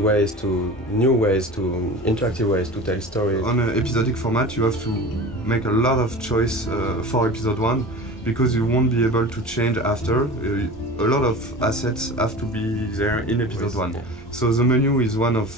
New ways to interactive ways to tell stories. On an episodic format, you have to make a lot of choice for episode 1 because you won't be able to change after. A lot of assets have to be there in episode 1. Yeah. So the menu is one of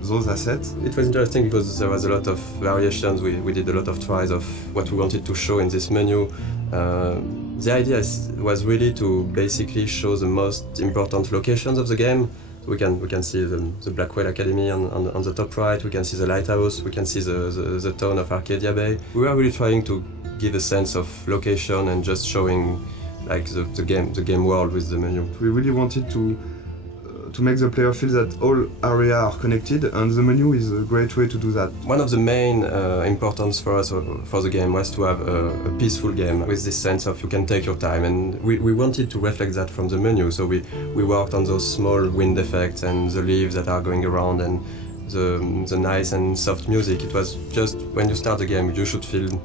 those assets. It was interesting because there was a lot of variations. We did a lot of tries of what we wanted to show in this menu. The idea was really to basically show the most important locations of the game. We can see the Blackwell Academy on the top right, we can see the lighthouse, we can see the town of Arcadia Bay. We were really trying to give a sense of location and just showing like the game world with the menu. We really wanted to make the player feel that all areas are connected, and the menu is a great way to do that. One of the main importance for us for the game was to have a peaceful game with this sense of you can take your time, and we wanted to reflect that from the menu, so we worked on those small wind effects and the leaves that are going around and the nice and soft music. It was just when you start the game you should feel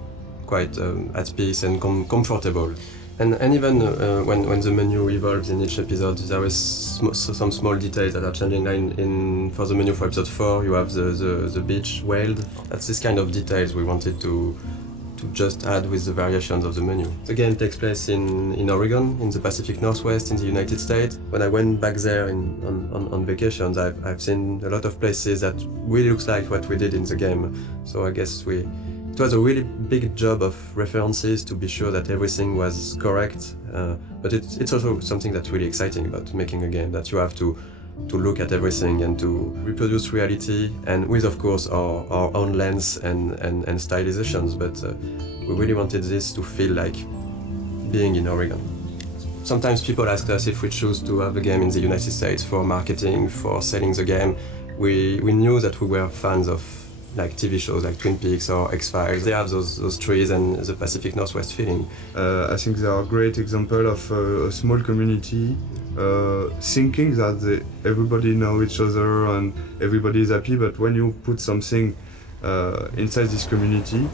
quite at peace and comfortable. And even when the menu evolves in each episode, there is some small details that are changing. For the menu for episode 4, you have the beach whaled. That's this kind of details we wanted to just add with the variations of the menu. The game takes place in Oregon, in the Pacific Northwest, in the United States. When I went back there on vacations, I've seen a lot of places that really looks like what we did in the game. So I guess it was a really big job of references to be sure that everything was correct, but it's also something that's really exciting about making a game, that you have to look at everything and to reproduce reality, and with of course our own lens and stylizations, but we really wanted this to feel like being in Oregon. Sometimes people ask us if we choose to have a game in the United States for marketing, for selling the game. We knew that we were fans of like TV shows like Twin Peaks or X-Files. They have those trees and the Pacific Northwest feeling. I think they are a great example of a small community thinking that everybody know each other and everybody is happy, but when you put something inside this community,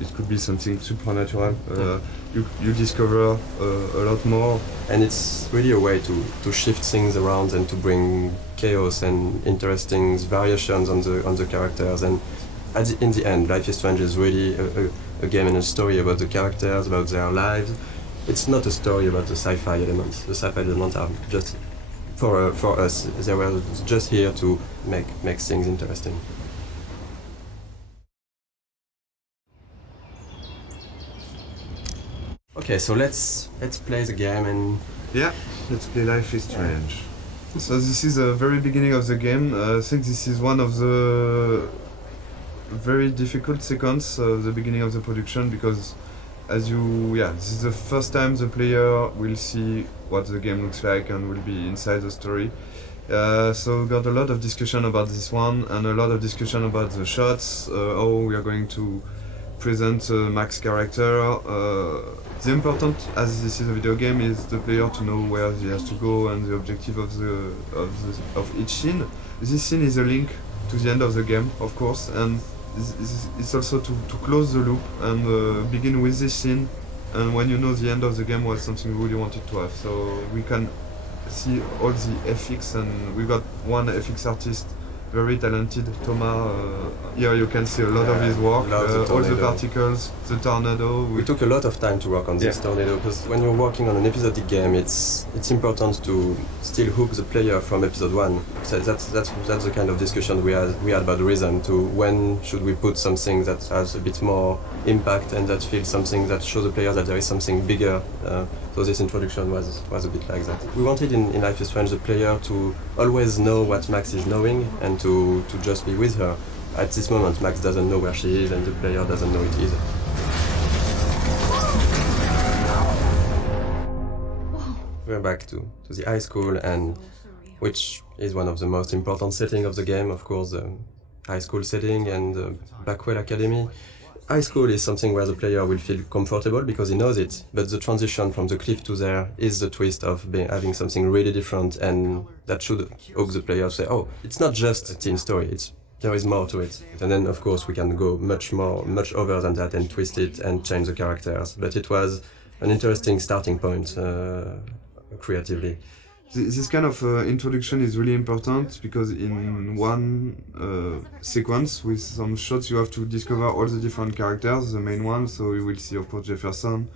it could be something supernatural. You discover a lot more. And it's really a way to shift things around and to bring chaos and interesting variations on the characters. And in the end, Life is Strange is really a game and a story about the characters, about their lives. It's not a story about the sci-fi elements. The sci-fi elements are just, for us, they were just here to make things interesting. Okay, so let's play the game and... Yeah, let's play Life is Strange. So this is the very beginning of the game. I think this is one of the very difficult sequences, the beginning of the production, because this is the first time the player will see what the game looks like and will be inside the story. So we got a lot of discussion about this one and a lot of discussion about the shots, how we are going to present Max's character. The important, as this is a video game, is the player to know where he has to go and the objective of each scene. This scene is a link to the end of the game, of course, and it's also to close the loop and begin with this scene. And when you know the end of the game was something we really wanted to have, so we can see all the FX, and we got one FX artist, very talented, Thomas. Here you can see a lot of his work, all the particles, the tornado. We took a lot of time to work on this tornado, because when you're working on an episodic game, it's important to still hook the player from episode 1. So that's the kind of discussion we had about the reason to when should we put something that has a bit more impact and that feels something that shows the player that there is something bigger. So this introduction was a bit like that. We wanted in Life is Strange the player to always know what Max is knowing and to just be with her. At this moment, Max doesn't know where she is and the player doesn't know it either. We're back to the high school, and which is one of the most important settings of the game, of course, the high school setting and the Blackwell Academy. High school is something where the player will feel comfortable because he knows it, but the transition from the cliff to there is the twist of having something really different, and that should hook the player to say, oh, it's not just a teen story, there is more to it. And then of course we can go much over than that and twist it and change the characters, but it was an interesting starting point creatively. This kind of introduction is really important because in one sequence with some shots you have to discover all the different characters, the main ones, so you will see of course Jefferson,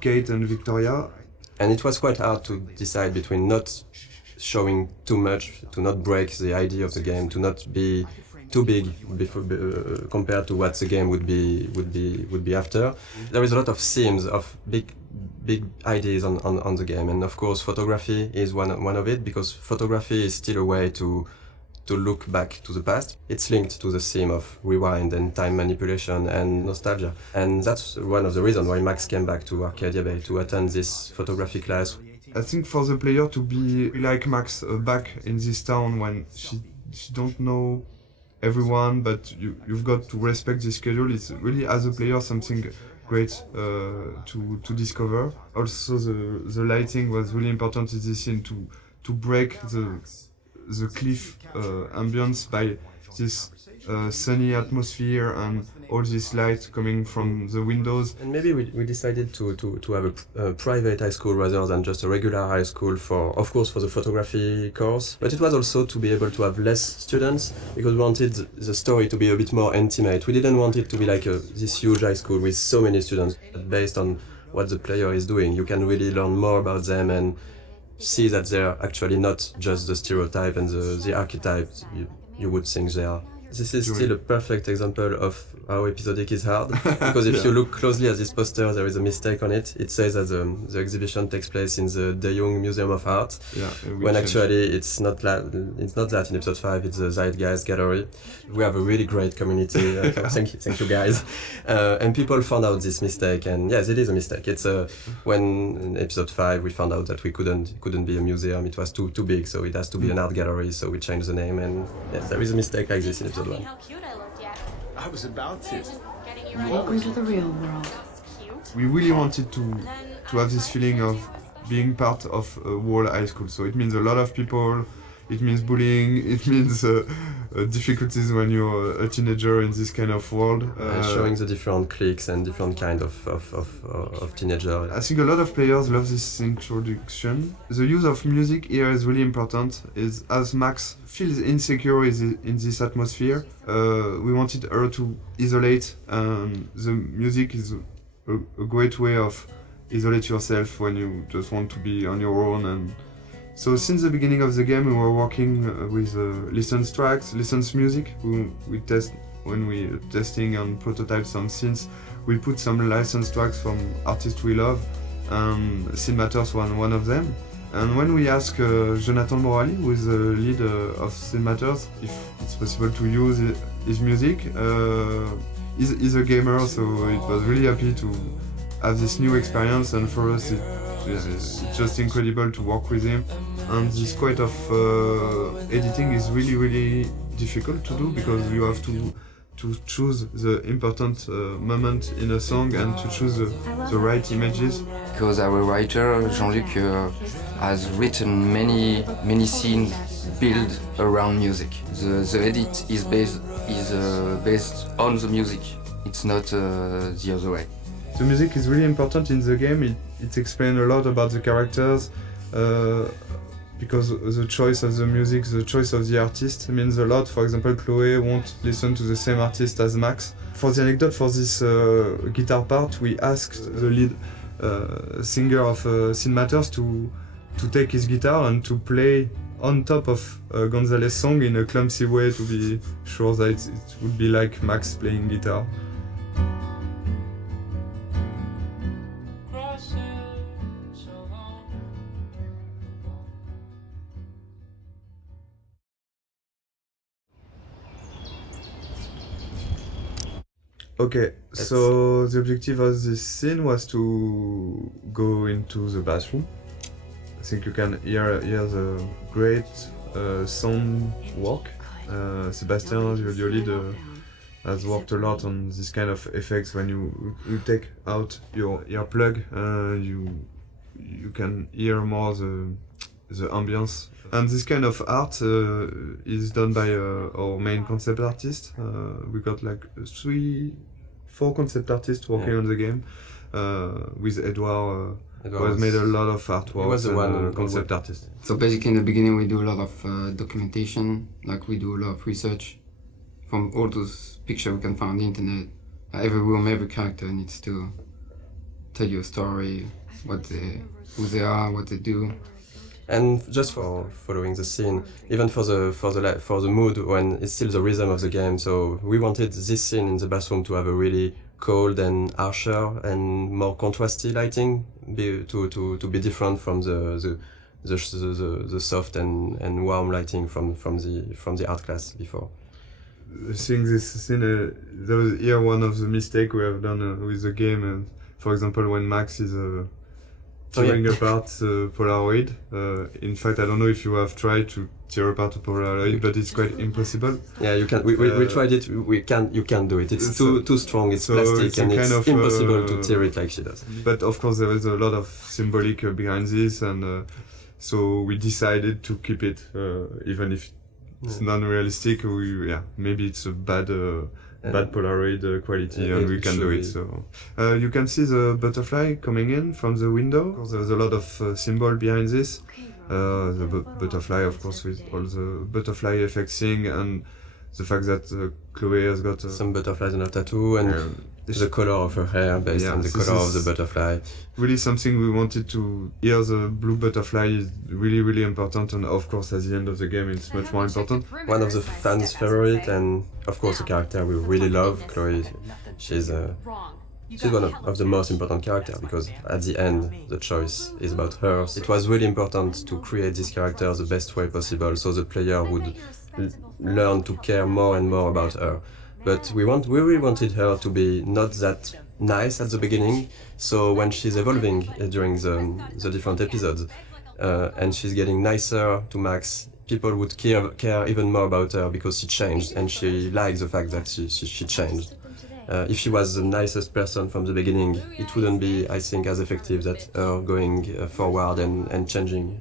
Kate and Victoria. And it was quite hard to decide between not showing too much, to not break the idea of the game, to not be too big compared to what the game would be after. There is a lot of themes of big ideas on the game, and of course photography is one of it, because photography is still a way to look back to the past. It's linked to the theme of rewind and time manipulation and nostalgia, and that's one of the reasons why Max came back to Arcadia Bay to attend this photography class. I think for the player to be like Max back in this town when she don't know everyone, but you've got to respect the schedule. It's really, as a player, something great to discover. Also, the lighting was really important in this scene to break the cliff ambience by this sunny atmosphere and all this light coming from the windows. And maybe we decided to have a private high school rather than just a regular high school for, of course, for the photography course. But it was also to be able to have less students, because we wanted the story to be a bit more intimate. We didn't want it to be like this huge high school with so many students. But based on what the player is doing, you can really learn more about them and see that they're actually not just the stereotype and the archetype you would think they are. This is still a perfect example of how episodic is hard, because if you look closely at this poster, there is a mistake on it. It says that the exhibition takes place in the De Young Museum of Art, when actually it's not that in episode 5, it's the Zeitgeist Gallery. We have a really great community, thank you guys. And people found out this mistake, and yes, it is a mistake. It's when in episode 5 we found out that we couldn't be a museum, it was too big, so it has to be an art gallery, so we changed the name, and yes, there is a mistake like this in episode 1. How cute I looked yet. I was about to. Welcome to the real world. We really wanted to have this feeling of being part of a whole high school. So it means a lot of people, it means bullying, it means difficulties when you're a teenager in this kind of world. Showing the different cliques and different kind of teenager. I think a lot of players love this introduction. The use of music here is really important. Is as Max feels insecure in this atmosphere, we wanted her to isolate, and the music is a great way of isolate yourself when you just want to be on your own. And so since the beginning of the game we were working with licensed tracks, licensed music. We test when we testing and prototype some scenes. We put some licensed tracks from artists we love, and Scene Matters was one of them. And when we asked Jonathan Morali, who is the lead of Scene Matters, if it's possible to use his music, he's a gamer, so it was really happy to have this new experience, and for us it's just incredible to work with him. And this quite of editing is really difficult to do, because you have to choose the important moment in a song and to choose the right images. Because our writer Jean-Luc has written many scenes built around music. The edit is based on the music. It's not the other way. The music is really important in the game. It explains a lot about the characters, because the choice of the music, the choice of the artist means a lot. For example, Chloe won't listen to the same artist as Max. For the anecdote, for this guitar part, we asked the lead singer of Scene Matters to take his guitar and to play on top of Gonzalez's song in a clumsy way, to be sure that it would be like Max playing guitar. Okay, so the objective of this scene was to go into the bathroom. I think you can hear the great sound work. Sebastian, the audio lead, has worked a lot on this kind of effects. When you take out your earplug, you can hear more the ambience. And this kind of art is done by our main concept artist. We got like 4 concept artists working on the game. with Edouard. Edouard Who has was- made a lot of artwork. He was the one who concept artist. So basically in the beginning we do a lot of documentation, like we do a lot of research from all those pictures we can find on the internet. Every room, every character needs to tell you a story, who they are, what they do. And just for following the scene, even for the mood when it's still the rhythm of the game. So we wanted this scene in the bathroom to have a really cold and harsher and more contrasty lighting, to be different from the soft and warm lighting from the art class before. Seeing this scene, there was here one of the mistakes we have done with the game. For example, when Max is tearing apart the Polaroid. In fact, I don't know if you have tried to tear apart a Polaroid, but it's quite impossible. Yeah, you can. We tried it. You can't do it. It's too strong. It's so plastic, it's and it's kind of, impossible to tear it like she does. But of course, there is a lot of symbolic behind this, and so we decided to keep it, even if it's non-realistic. Maybe it's a bad Polaroid quality, and we can do it. So you can see the butterfly coming in from the window. Of course, there's a lot of symbol behind this. The butterfly, of course, with all the butterfly effects thing, and the fact that Chloe has got some butterflies on her tattoo, and the color of her hair based on the color of the butterfly. Really something we wanted to. Here the blue butterfly is really, really important, and of course at the end of the game it's much more important. One of the fans' favorite, and of course a character we really love, Chloe. She's one of the most important characters, because at the end the choice is about her. It was really important to create this character the best way possible, so the player would learn to care more and more about her. But we really wanted her to be not that nice at the beginning, so when she's evolving during the different episodes, and she's getting nicer to Max, people would care even more about her because she changed, and she liked the fact that she changed. If she was the nicest person from the beginning, it wouldn't be, I think, as effective that her going forward and changing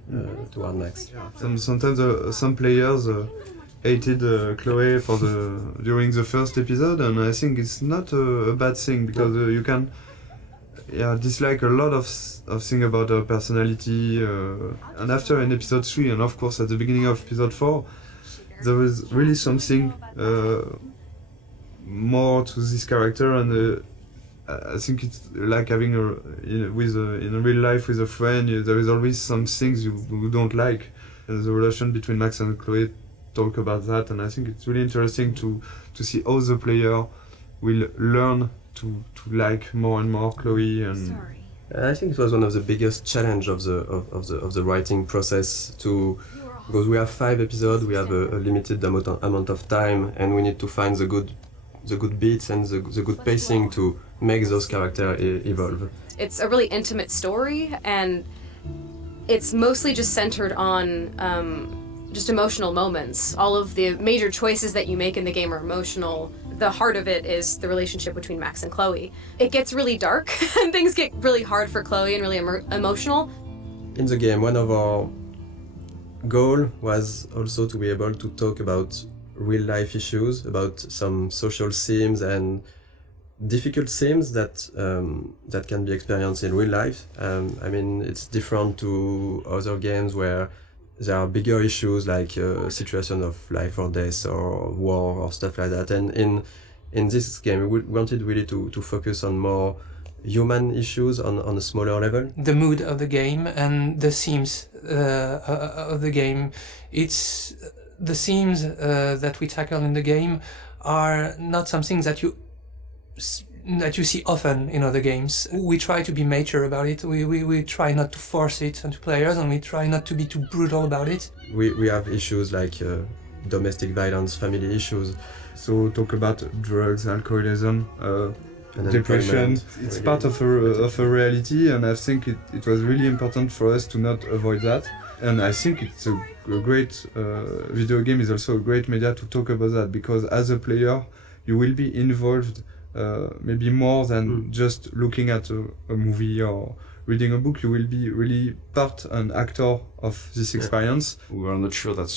toward Max. Sometimes some players hated Chloe during the first episode, and I think it's not a bad thing, because you can dislike a lot of things about her personality, and after in episode 3, and of course at the beginning of episode 4, there was really something more to this character, and I think it's like having in real life with a friend. There is always some things you don't like, and the relation between Max and Chloe talk about that, and I think it's really interesting to see how the player will learn to like more and more Chloe. And I think it was one of the biggest challenge of the writing process, because we have 5 episodes, we have a limited amount of time, and we need to find the good beats and the good pacing to make those characters evolve. It's a really intimate story, and it's mostly just centered on just emotional moments. All of the major choices that you make in the game are emotional. The heart of it is the relationship between Max and Chloe. It gets really dark and things get really hard for Chloe and really emotional. In the game, one of our goals was also to be able to talk about real life issues, about some social themes and difficult themes that can be experienced in real life. I mean, it's different to other games where there are bigger issues like situation of life or death or war or stuff like that. And in this game, we wanted really to focus on more human issues on a smaller level. The mood of the game and the themes of the game. It's the themes that we tackle in the game are not something that you see often in other games. We try to be mature about it. We try not to force it onto players, and we try not to be too brutal about it. We have issues like domestic violence, family issues. So talk about drugs, alcoholism, depression. It's part of a reality, and I think it was really important for us to not avoid that. And I think it's a great video game is also a great media to talk about that, because as a player you will be involved maybe more than just looking at a movie or reading a book. You will be really part and actor of this experience. We were not sure that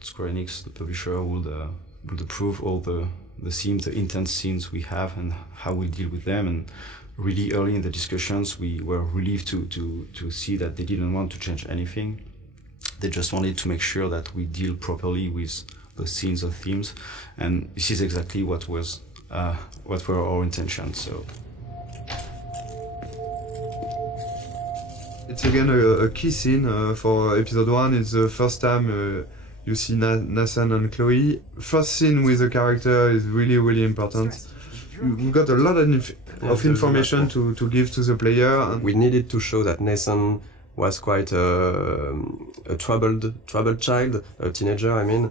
Square Enix, the publisher, would approve all the themes, the intense scenes we have, and how we deal with them. And really early in the discussions, we were relieved to see that they didn't want to change anything. They just wanted to make sure that we deal properly with the scenes or themes, and this is exactly what were our intentions. So it's again a key scene for episode 1. It's the first time you see Nathan and Chloe. First scene with the character is really important. We got a lot of information to give to the player. And we needed to show that Nathan was quite a troubled child, a teenager, I mean.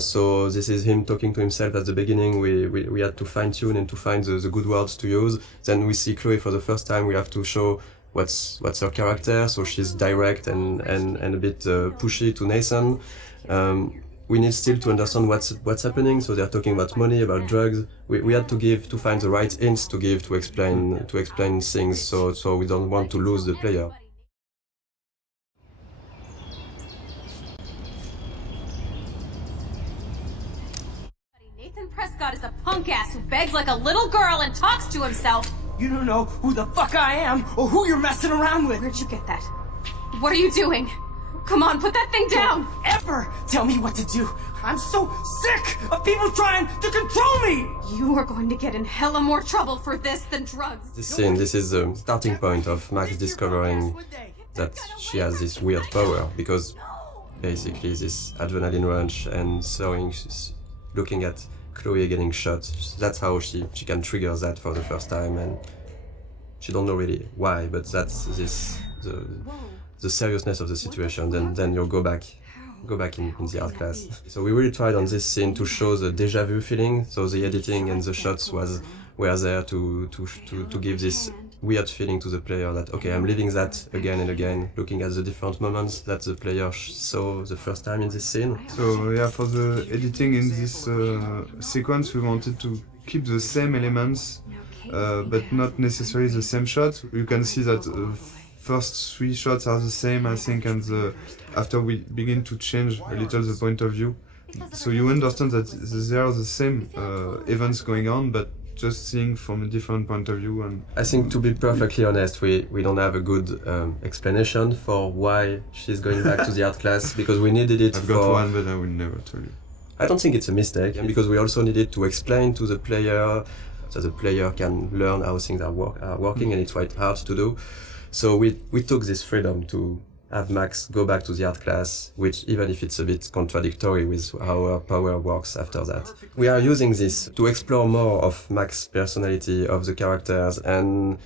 So this is him talking to himself at the beginning. We had to fine-tune and to find the good words to use. Then we see Chloe for the first time. We have to show what's her character, so she's direct and a bit pushy to Nathan. We need still to understand what's happening, so they're talking about money, about drugs. We had to find the right hints to give to explain things, so we don't want to lose the player. Nathan Prescott is a punk ass who begs like a little girl and talks to himself. You don't know who the fuck I am or who you're messing around with. Where'd you get that? What are you doing? Come on, put that thing down! Don't ever tell me what to do. I'm so sick of people trying to control me! You are going to get in hella more trouble for this than drugs. This scene, this is the starting point of Max discovering that she has this weird power, because basically this adrenaline rush and looking at Chloe getting shot, that's how she can trigger that for the first time, and she don't know really why, but that's the seriousness of the situation. Then you'll go back in the art class. So we really tried on this scene to show the deja vu feeling. So the editing and the shots were there to give this weird feeling to the player that, okay, I'm living that again and again, looking at the different moments that the player saw the first time in this scene. So yeah, for the editing in this sequence, we wanted to keep the same elements, but not necessarily the same shot. You can see that first 3 shots are the same, I think, and after we begin to change a little the point of view, so you understand that there are the same events going on, but just seeing from a different point of view. And I think, to be perfectly honest, we don't have a good explanation for why she's going back to the art class, because we needed it. I've got one, but I will never tell you. I don't think it's a mistake, because we also needed to explain to the player so the player can learn how things are working, and it's quite hard to do. So we took this freedom to have Max go back to the art class, which, even if it's a bit contradictory with how her power works after that. We are using this to explore more of Max's personality, of the characters, and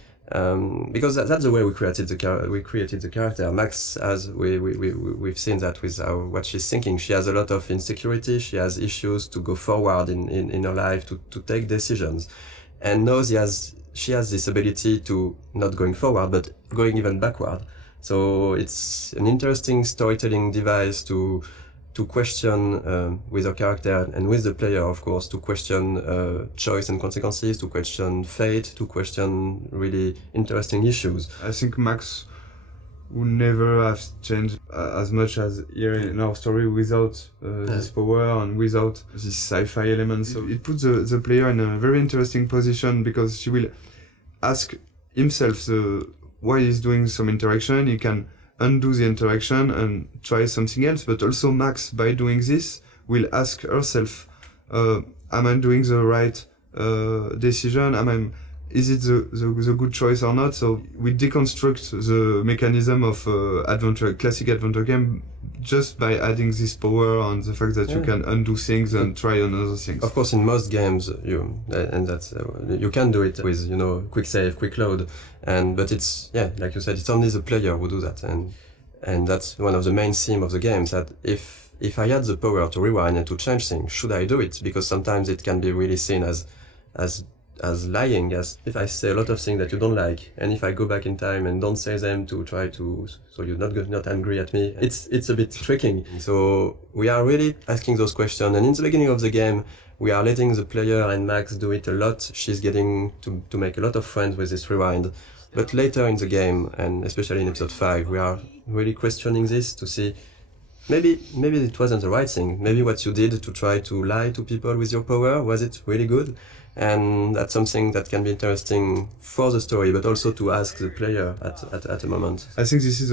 because that's the way we created the character. Max, as we've seen that with what she's thinking. She has a lot of insecurity, she has issues to go forward in her life, to take decisions. And now she has this ability to not going forward, but going even backward. So it's an interesting storytelling device to question with her character and with the player, of course, to question choice and consequences, to question fate, to question really interesting issues. I think Max would never have changed as much as here in our story without this power and without this sci-fi element. So it puts the player in a very interesting position, because she will ask himself why he's doing some interaction. He can undo the interaction and try something else, but also Max, by doing this, will ask herself, am I doing the right decision? Is it the good choice or not? So we deconstruct the mechanism of classic adventure game just by adding this power and the fact that you can undo things and try another things. Of course, in most games, you can do it with quick save, quick load, but it's like you said, it's only the player who do that, and that's one of the main themes of the games. That if I had the power to rewind and to change things, should I do it? Because sometimes it can be really seen as lying, as if I say a lot of things that you don't like, and if I go back in time and don't say them to try to, so you're not angry at me, it's a bit tricking. So we are really asking those questions, and in the beginning of the game, we are letting the player and Max do it a lot. She's getting to make a lot of friends with this rewind. But later in the game, and especially in episode 5, we are really questioning this to see maybe it wasn't the right thing. Maybe what you did to try to lie to people with your power, was it really good? and that's something that can be interesting for the story, but also to ask the player at a moment. I think this is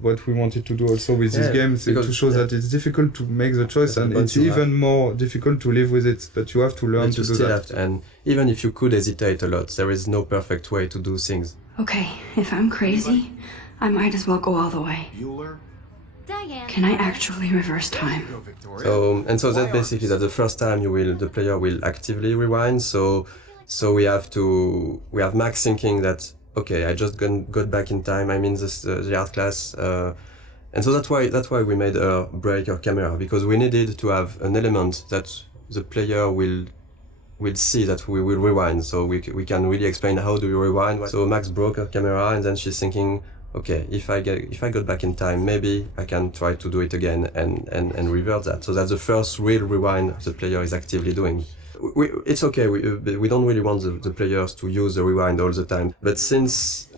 what we wanted to do also with this game, to show that it's difficult to make the choice, and it's even more difficult to live with it, but you have to learn to do that. And even if you could hesitate a lot, there is no perfect way to do things. Okay, if I'm crazy, I might as well go all the way. Can I actually reverse time? So that's basically that the first time the player will actively rewind. So we have Max thinking that, okay, I just got back in time. I'm in the art class, and so that's why we made her break her camera, because we needed to have an element that the player will see that we will rewind. So we can really explain how do you rewind. So Max broke her camera, and then she's thinking, okay, if I got back in time, maybe I can try to do it again and revert that. So that's the first real rewind the player is actively doing. It's okay, we don't really want the players to use the rewind all the time, but since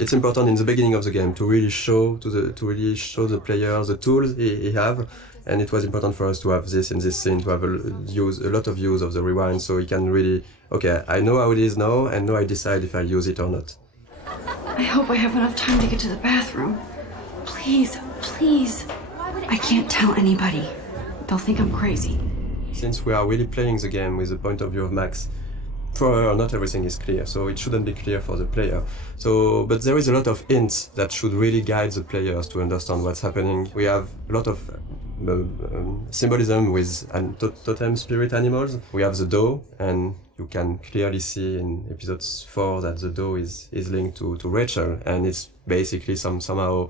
it's important in the beginning of the game to really show the player the tools he have, and it was important for us to have this in this scene, to have a lot of use of the rewind, so he can really, okay, I know how it is now, and now I decide if I use it or not. I hope I have enough time to get to the bathroom. Please, please. I can't tell anybody. They'll think I'm crazy. Since we are really playing the game with the point of view of Max, for her not everything is clear, so it shouldn't be clear for the player. But there is a lot of hints that should really guide the players to understand what's happening. We have a lot of symbolism with totem spirit animals. We have the doe, and you can clearly see in episode 4 that the doe is linked to Rachel, and it's basically somehow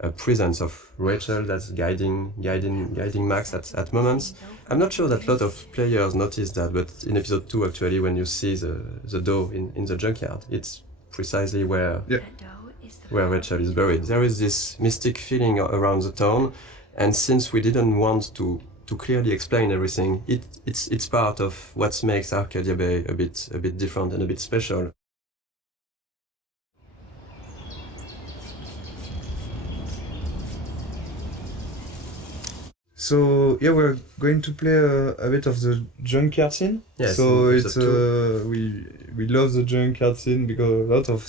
a presence of Rachel that's guiding Max at moments. I'm not sure that a lot of players notice that, but in episode 2 actually, when you see the doe in the junkyard, it's precisely where Rachel is buried. There is this mystic feeling around the town, and since we didn't want to clearly explain everything, it's part of what makes Arcadia Bay a bit different and a bit special. So yeah, we're going to play a bit of the junkyard scene. Yes, so it's we love the junkyard scene because a lot of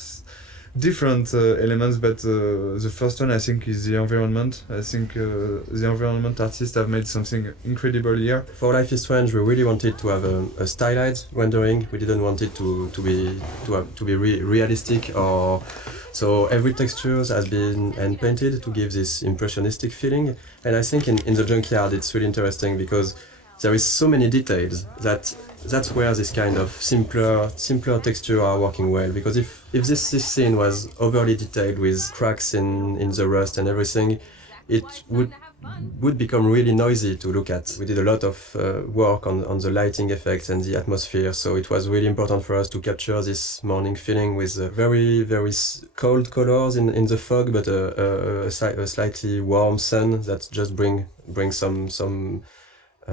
different elements, but the first one I think is the environment. I think the environment artists have made something incredible here. For Life is Strange, we really wanted to have a stylized rendering. We didn't want it to be realistic, or so every texture has been hand painted to give this impressionistic feeling. And I think in the junkyard it's really interesting because there is so many details that's where this kind of simpler texture are working well. Because if this scene was overly detailed with cracks in the rust and everything, it would become really noisy to look at. We did a lot of work on the lighting effects and the atmosphere, so it was really important for us to capture this morning feeling with very, very cold colors in the fog, but a slightly warm sun that just bring some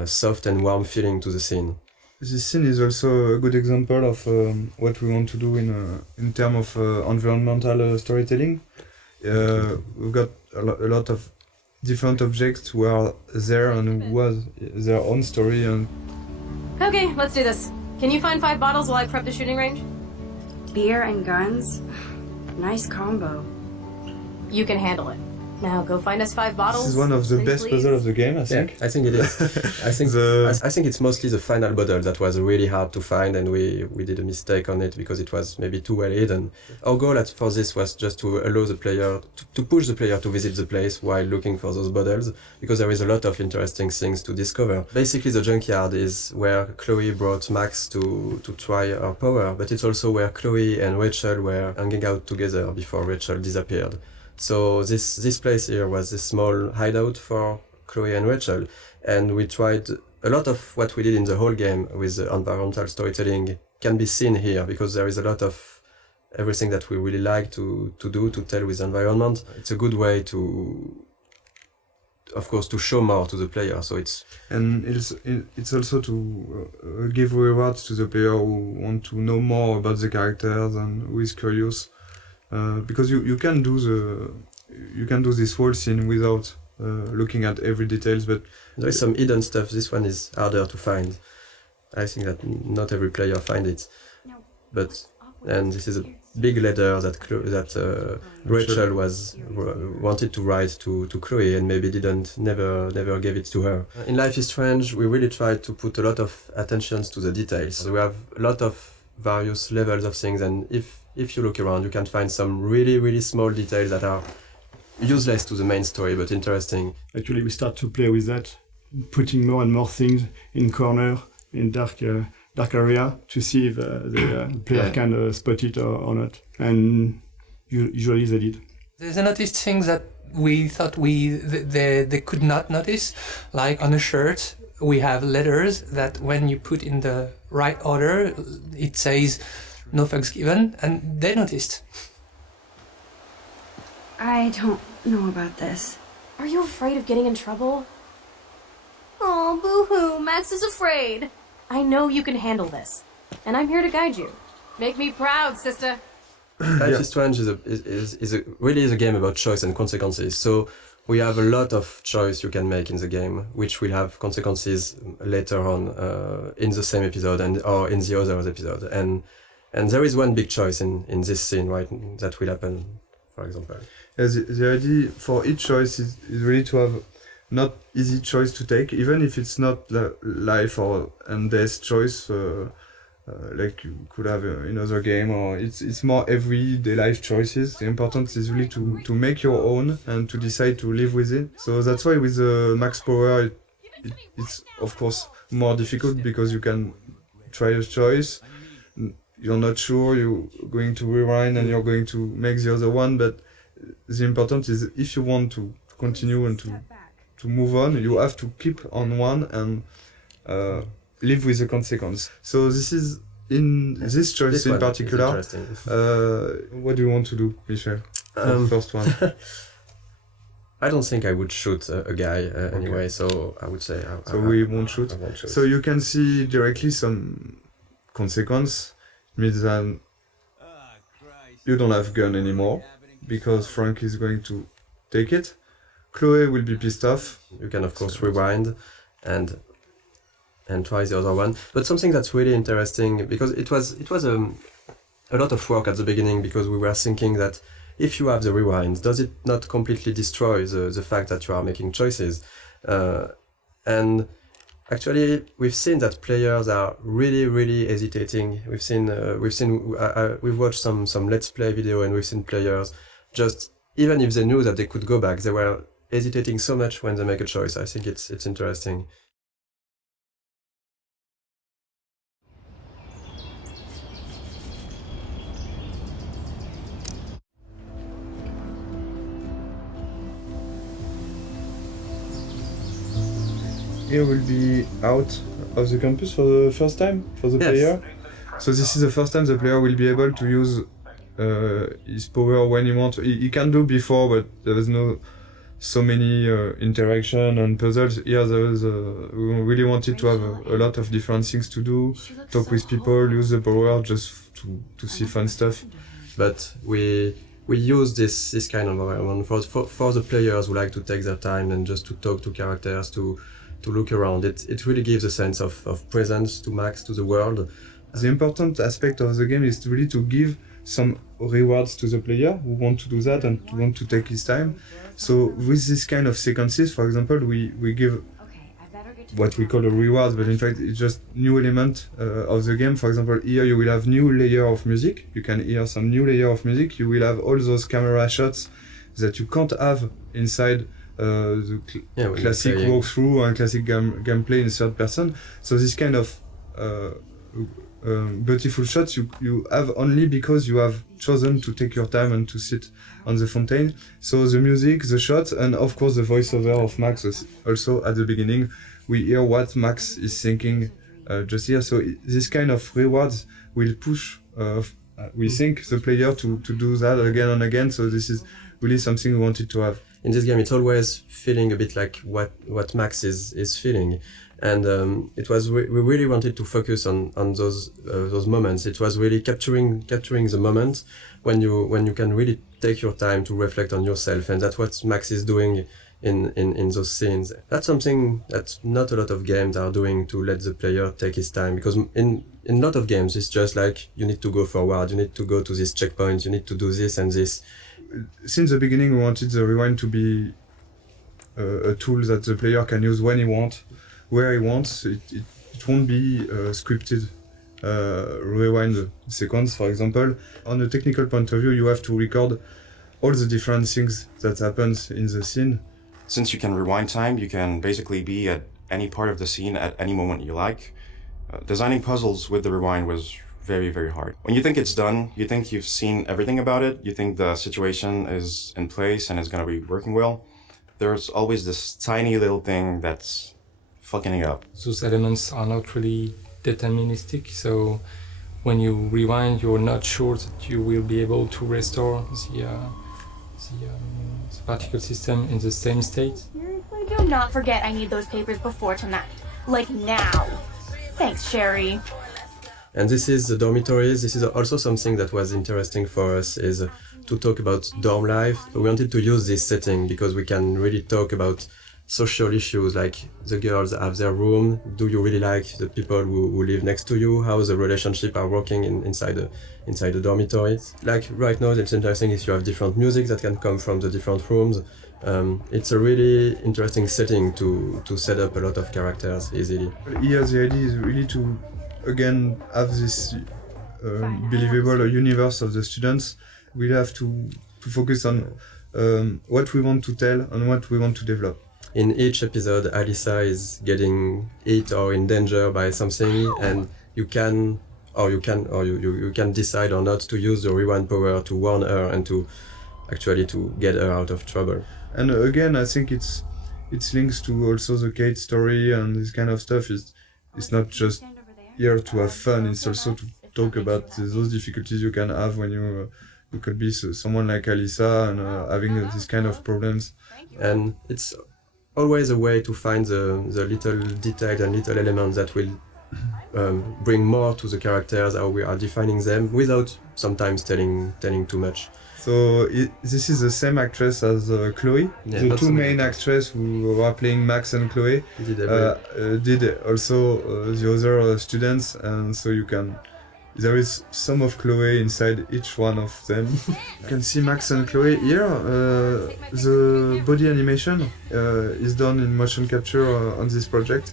soft and warm feeling to the scene. This scene is also a good example of what we want to do in terms of environmental storytelling. We've got a lot of different objects who are there and who has their own story. And Okay, let's do this. Can you find 5 bottles while I prep the shooting range? Beer and guns? Nice combo. You can handle it. Now go find us 5 bottles. This is one of the please, best please. puzzles of the game, I think. Yeah, I think it is. I think it's mostly the final bottle that was really hard to find, and we did a mistake on it because it was maybe too well hidden. Our goal for this was just to allow the player, to push the player to visit the place while looking for those bottles, because there is a lot of interesting things to discover. Basically the junkyard is where Chloe brought Max to try her power, but it's also where Chloe and Rachel were hanging out together before Rachel disappeared. So this place here was this small hideout for Chloe and Rachel, and we tried a lot of what we did in the whole game with the environmental storytelling can be seen here, because there is a lot of everything that we really like to tell with environment. It's a good way of course, to show more to the player. So it's also to give rewards to the player who want to know more about the characters and who is curious. Because you can do this whole scene without looking at every details, but there is some hidden stuff. This one is harder to find. I think that not every player find it, and this is a big letter that Rachel wanted to write to Chloe and maybe never gave it to her. In Life is Strange, we really tried to put a lot of attentions to the details. We have a lot of various levels of things, and if you look around, you can find some really small details that are useless to the main story but interesting. Actually, we start to play with that, putting more and more things in corner, in dark area, to see if the player can spot it or not. And usually they did. There's a noticed things that we thought they could not notice, like on a shirt we have letters that when you put in the right order it says no fucks given, and they noticed. I don't know about this. Are you afraid of getting in trouble? Oh, boo-hoo, Max is afraid. I know you can handle this, and I'm here to guide you. Make me proud, sister. Life is Strange really is a game about choice and consequences. So we have a lot of choice you can make in the game, which will have consequences later on in the same episode or in the other episode. And there is one big choice in this scene, right, that will happen, for example. Yeah, the idea for each choice is really to have not easy choice to take, even if it's not life or and death choice like you could have in other game, or it's more everyday life choices. The important is really to make your own and to decide to live with it. So that's why with the max power it's of course more difficult, because you can try a choice, you're not sure, you're going to rewind and you're going to make the other one, but the important is if you want to continue and to move on, you have to keep on one and live with the consequence. So this is in this choice in particular. What do you want to do, Michel? The first one. I don't think I would shoot a guy anyway, so I would say we won't shoot. I won't shoot. So you can see directly some consequence. It means that you don't have gun anymore because Frank is going to take it. Chloe will be pissed off. You can of course rewind and try the other one. But something that's really interesting, because it was a lot of work at the beginning, because we were thinking that if you have the rewind, does it not completely destroy the fact that you are making choices? And actually, we've seen that players are really hesitating. We've watched some Let's Play video, and we've seen players just, even if they knew that they could go back, they were hesitating so much when they make a choice. I think it's interesting. Here will be out of the campus for the first time for the player. So this is the first time the player will be able to use his power when he wants. He can do before, but there is no so many interaction and puzzles. Here we really wanted to have a lot of different things to do, talk with people, use the power just to see fun stuff. But we use this kind of environment for the players who like to take their time and just to talk to characters, to look around. It really gives a sense of presence to Max, to the world. The important aspect of the game is really to give some rewards to the player who want to do that and want to take his time. So with this kind of sequences, for example, we give what we call a reward, but in fact it's just new element of the game. For example, here you will have new layer of music. You can hear some new layer of music. You will have all those camera shots that you can't have inside the classic walkthrough and classic gameplay in third person. So this kind of beautiful shots you have only because you have chosen to take your time and to sit on the fountain. So the music, the shots, and of course the voiceover of Max also at the beginning. We hear what Max is thinking just here. So this kind of rewards will push, we think, the player to do that again and again. So this is really something we wanted to have. In this game, it's always feeling a bit like what Max is feeling. And we really wanted to focus on those moments. It was really capturing the moment when you can really take your time to reflect on yourself, and that's what Max is doing in those scenes. That's something that not a lot of games are doing, to let the player take his time, because in a lot of games it's just like you need to go forward, you need to go to this checkpoint, you need to do this and this. Since the beginning we wanted the rewind to be a tool that the player can use when he wants, where he wants. It won't be scripted rewind sequence, for example. On a technical point of view, you have to record all the different things that happens in the scene. Since you can rewind time, you can basically be at any part of the scene at any moment you like. Designing puzzles with the rewind was very, very hard. When you think it's done, you think you've seen everything about it, you think the situation is in place and is going to be working well. There's always this tiny little thing that's fucking it up. Those elements are not really deterministic, so when you rewind, you're not sure that you will be able to restore the particle system in the same state. Seriously, do not forget I need those papers before tonight. Like now. Thanks, Sherry. And this is the dormitories. This is also something that was interesting for us, is to talk about dorm life. We wanted to use this setting because we can really talk about social issues, like the girls have their room. Do you really like the people who live next to you? How the relationship are working inside the dormitories? Like right now, it's interesting if you have different music that can come from the different rooms. It's a really interesting setting to set up a lot of characters easily. Here the idea is really to again have this believable universe of the students. We have to focus on what we want to tell and what we want to develop. In each episode, Alyssa is getting hit or in danger by something, and you can decide or not to use the rewind power to warn her and to actually to get her out of trouble. And again, I think it's links to also the Kate story and this kind of stuff. It's not just here to have fun. It's also to talk about those difficulties you can have when you could be someone like Alyssa and having these kind of problems. And it's always a way to find the little details and little elements that will bring more to the characters, how we are defining them, without sometimes telling too much. So this is the same actress as Chloe. Yeah, the two main actresses who are playing Max and Chloe did also the other students, and so there is some of Chloe inside each one of them. You can see Max and Chloe here. The body animation is done in motion capture on this project.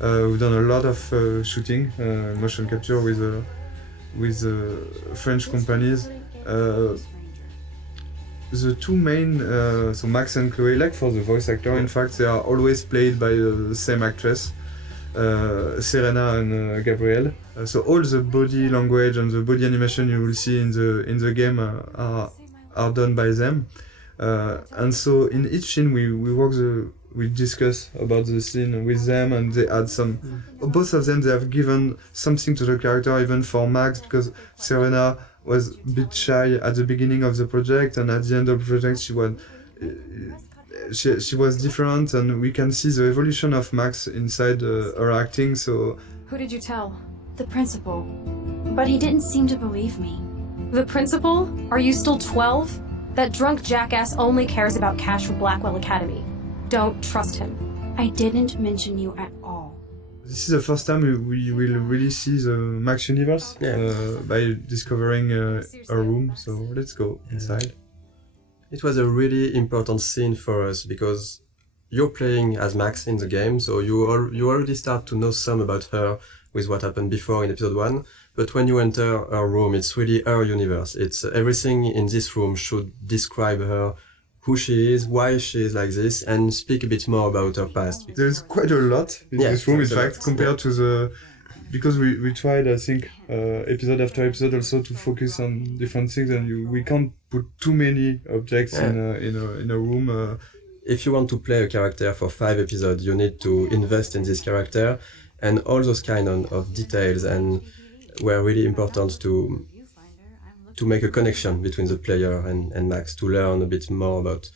We've done a lot of shooting motion capture with French companies. The two main, so Max and Chloe, like for the voice actor, in fact, they are always played by the same actress, Serena and Gabrielle. So all the body language and the body animation you will see in the game are done by them. And so in each scene we discuss about the scene with them, and they add some. Both of them, they have given something to the character, even for Max, because Serena was a bit shy at the beginning of the project, and at the end of the project she was different, and we can see the evolution of Max inside her acting. So Who did you tell? The principal. But he didn't seem to believe me. The principal? Are you still 12? That drunk jackass only cares about cash for Blackwell Academy. Don't trust him. I didn't mention you at all. this is the first time we will really see the Max universe by discovering a room. So let's go inside. It was a really important scene for us because you're playing as Max in the game, so you already start to know some about her with what happened before in episode 1. But when you enter her room, it's really her universe. It's everything in this room should describe her, who she is, why she is like this, and speak a bit more about her past. There's quite a lot in this room, in fact, compared to the... Because we tried, I think, episode after episode also to focus on different things, and we can't put too many objects in a room. If you want to play a character for 5 episodes, you need to invest in this character, and all those kind of details and were really important to make a connection between the player and Max, to learn a bit more about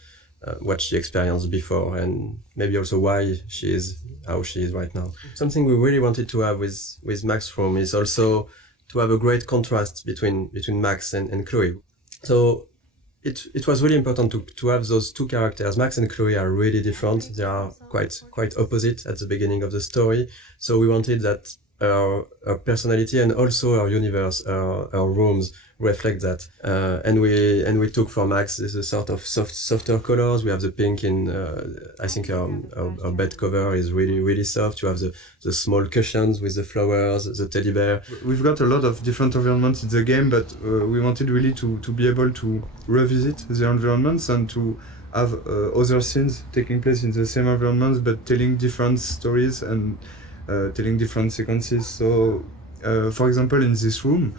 what she experienced before and maybe also why she is how she is right now. Something we really wanted to have with Max's room is also to have a great contrast between Max and Chloe. So it was really important to have those two characters. Max and Chloe are really different. They are quite opposite at the beginning of the story. So we wanted that our personality and also our universe, our rooms reflect that. And we took for Max this sort of softer colors. We have the pink in, I think our bed cover is really soft. You have the small cushions with the flowers, the teddy bear. We've got a lot of different environments in the game, but we wanted really to be able to revisit the environments and to have other scenes taking place in the same environments, but telling different stories and telling different sequences. So, for example, in this room,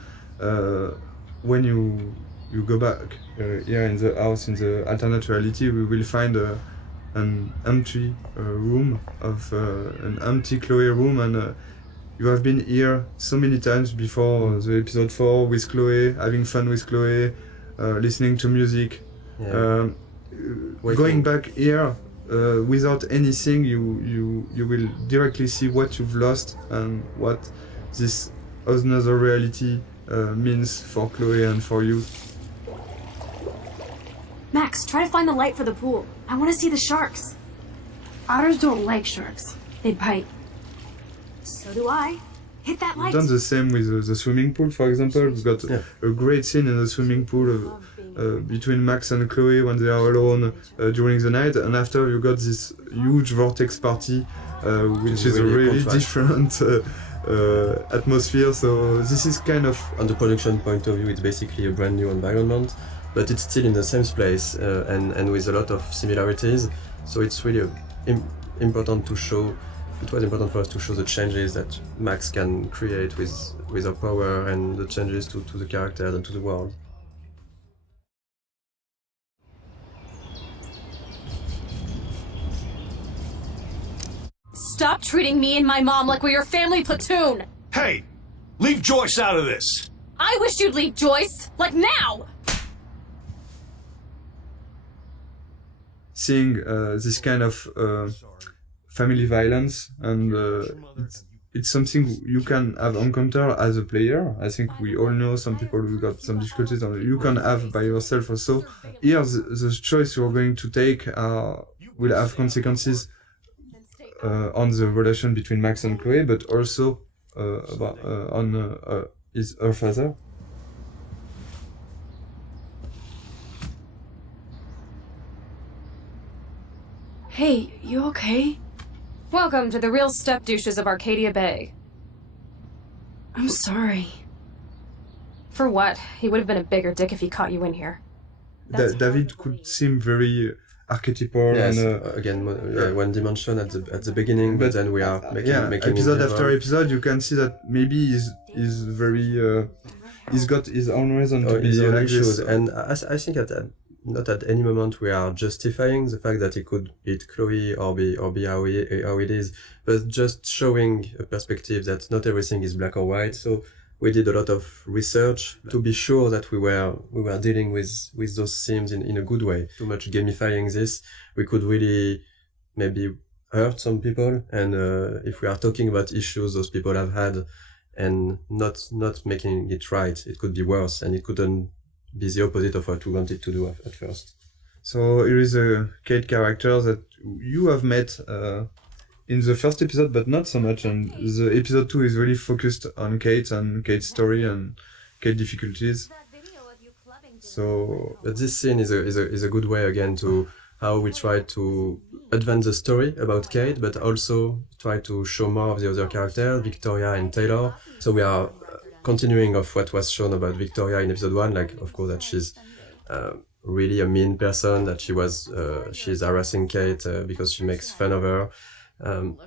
when you go back here in the house, in the alternate reality, we will find an empty room of an empty Chloe room, and you have been here so many times before the episode 4 with Chloe, having fun with Chloe, listening to music. Yeah. Going back here without anything, you will directly see what you've lost and what this another reality means for Chloe and for you. Max, try to find the light for the pool. I want to see the sharks. Otters don't like sharks. They bite. So do I. Hit that We've light. done the same with the swimming pool, for example. We've got a great scene in the swimming pool between Max and Chloe when they are alone during the night, and after you got this huge vortex party, which is a really different atmosphere. So this is kind of... On the production point of view, it's basically a brand new environment, but it's still in the same place and with a lot of similarities. So it's really important to show. It was important for us to show the changes that Max can create with her power and the changes to the characters and to the world. Stop treating me and my mom like we're your family platoon! Hey! Leave Joyce out of this! I wish you'd leave Joyce! Like now! Seeing this kind of family violence, and it's something you can have encountered as a player. I think we all know some people who got some difficulties, and you can have by yourself also. Here, the choice you're going to take will have consequences on the relation between Max and Chloe, but also on her father. Hey, you okay? Welcome to the real step douches of Arcadia Bay. I'm sorry. For what? He would have been a bigger dick if he caught you in here. David could seem very archetypal. Yes, and again, one dimension at the beginning, but then we are making episode after episode, you can see that maybe he's very he's got his own reason to be like this. And I think not at any moment we are justifying the fact that he could hit Chloe or be how it is, but just showing a perspective that not everything is black or white. So we did a lot of research to be sure that we were dealing with those themes in a good way. Too much gamifying this, we could really maybe hurt some people, and if we are talking about issues those people have had and not making it right, it could be worse, and it couldn't be the opposite of what we wanted to do at first. So here is a Kate character that you have met in the first episode, but not so much, and the episode 2 is really focused on Kate and Kate's story and Kate's difficulties. So, but this scene is a good way again to how we try to advance the story about Kate, but also try to show more of the other characters, Victoria and Taylor. So we are continuing of what was shown about Victoria in episode 1, like of course that she's really a mean person, that she's harassing Kate because she makes fun of her. And